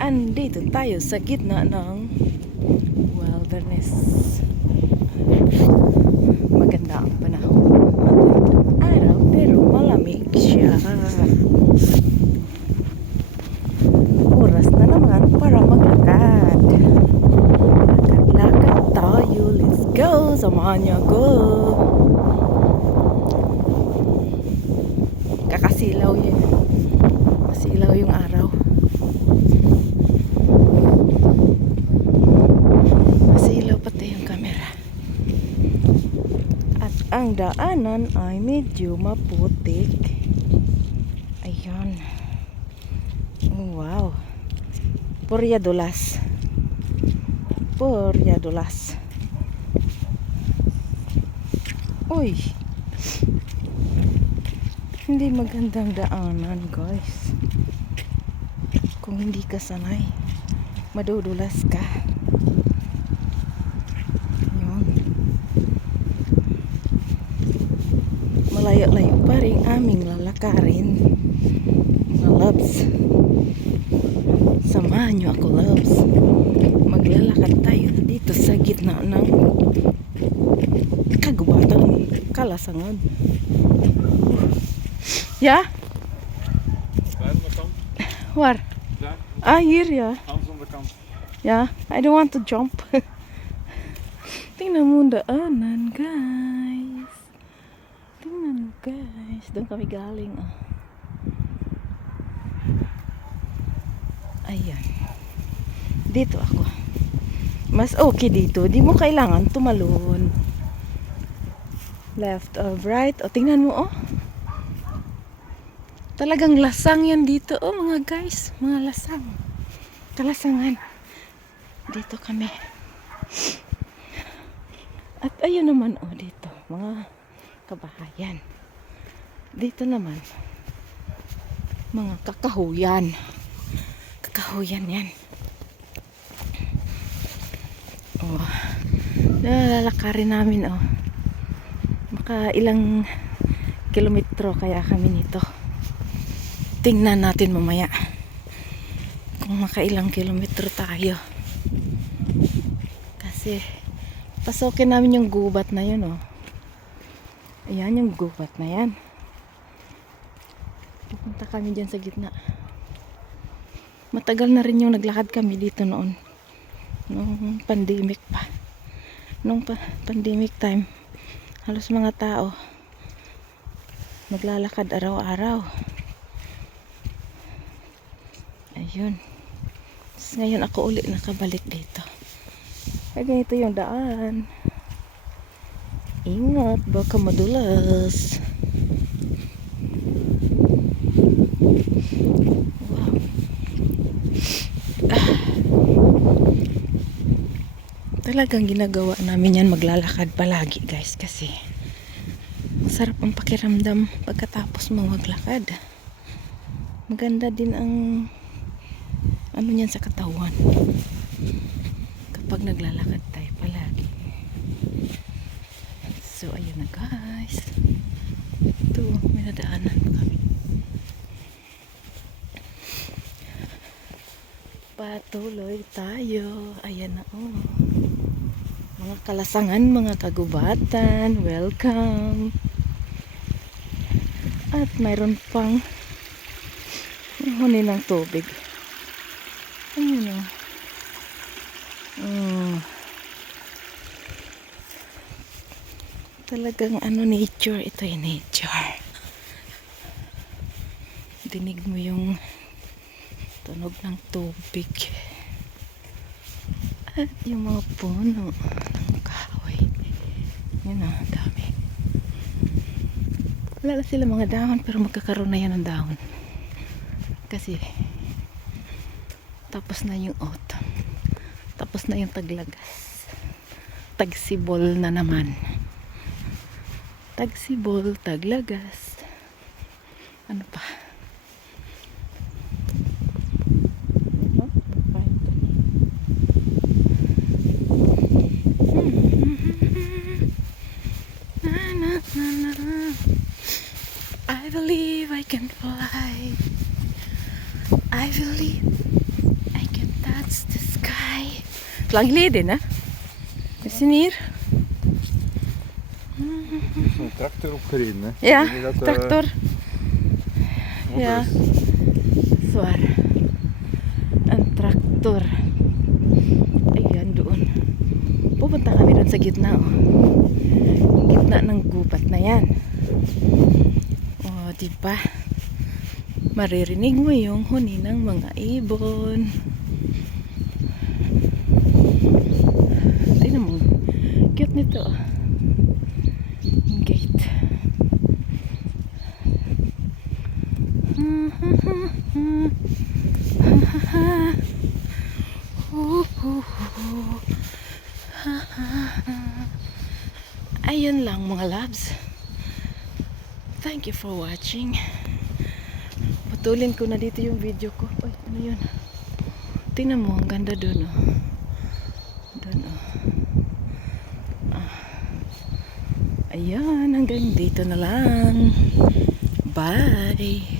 Andito tayo sa gitna ng wilderness. Maganda ang panahon. Magandang araw pero malamig siya. Oras na naman para maglakad. Lakad-lakad tayo. Let's go! Samahan niyo ako. Kakasilaw yun. Masilaw yung araw. Masilaw pati yung camera. At ang daanan ay medyo maputik. Ayun. Oh, wow. Puryadulas. Puryadulas. Uy. Hindi magandang daanan, guys. Kung hindi ka sanay, madudulas ka. Yun. Malayo-layo pa rin aming lalakarin. Mga loves. Samahan nyo ako, loves. Maglalakad tayo dito sa gitna ng kagubatan, kalasangan. Yeah? Daar aan de kant. Waar? Daar. Ah, hier, ja. Anders aan de kant. Ja, I don't want to jump. Tingnan mo ang daanan, guys. Tingnan mo, guys. Doon kami galing, ah. Ayan. Dito ako. Mas okay dito. Di mo kailangan tumalon. Left or right. O, tingnan mo, oh. Talagang lasang yan dito, oh, mga guys. Mga lasang. Kalasangan. Dito kami. At ayun naman, oh, dito. Mga kabahayan. Dito naman. Mga kakahuyan. Kakahuyan yan. Oh. Nalalakarin namin, oh. Maka ilang kilometro kaya kami nito. Tingnan natin mamaya kung makailang kilometro tayo. Kasi pasokin namin yung gubat na yun, oh. Ayan yung gubat na yan. Pupunta kami dyan sa gitna. Matagal na rin yung naglakad kami dito noon. Nung pandemic pa. Nung pandemic time, halos mga tao naglalakad araw-araw. Ayun. Tapos ngayon ako ulit nakabalik dito. Ay, ganito yung daan. Ingat, baka madulas. Wow. Talagang ginagawa namin yan, maglalakad palagi, guys, kasi masarap ang pakiramdam pagkatapos mong maglakad. Maganda din ang ano niyan sa katawan kapag naglalakad tayo palagi. So ayun na, guys. Ito, may nadaanan pa kami. Patuloy tayo. Ayan na, oh. Mga kalasangan, mga kagubatan, welcome. At mayroon pang huni ng tubig. Ayun, oh. Talagang ano, nature. Ito ay nature. Dinig mo yung tunog ng tubig. At yung mga puno ng kahoy. Yun, oh, dami. Wala na sila mga dahon, pero magkakaroon na yan ng dahon. Kasi tapos na yung autumn. Tapos na yung taglagas. Tagsibol na naman. Tagsibol, taglagas. Ano pa? I believe I can fly. I believe I can touch the sky. Lagli din, ha? Sinir? Er is zo'n tractor opgereden, hè? Ja, Ik denk dat, tractor. wat Ja. is. Zwaar. Ang traktor. Ayan, doon. Pupunta kami doon sa gitna, oh. Gitna ng gubat na yan. Oh, diba? Maririnig mo yung huni ng mga ibon. Tingnan mo. Cute nito, oh. Yung gate. Ayun lang mga loves. Thank you for watching. Putulin ko na dito yung video ko. Ay, ano yun? Tingnan mo, ang ganda dun, oh. Dun, oh. Ayan, hanggang dito na lang. Bye!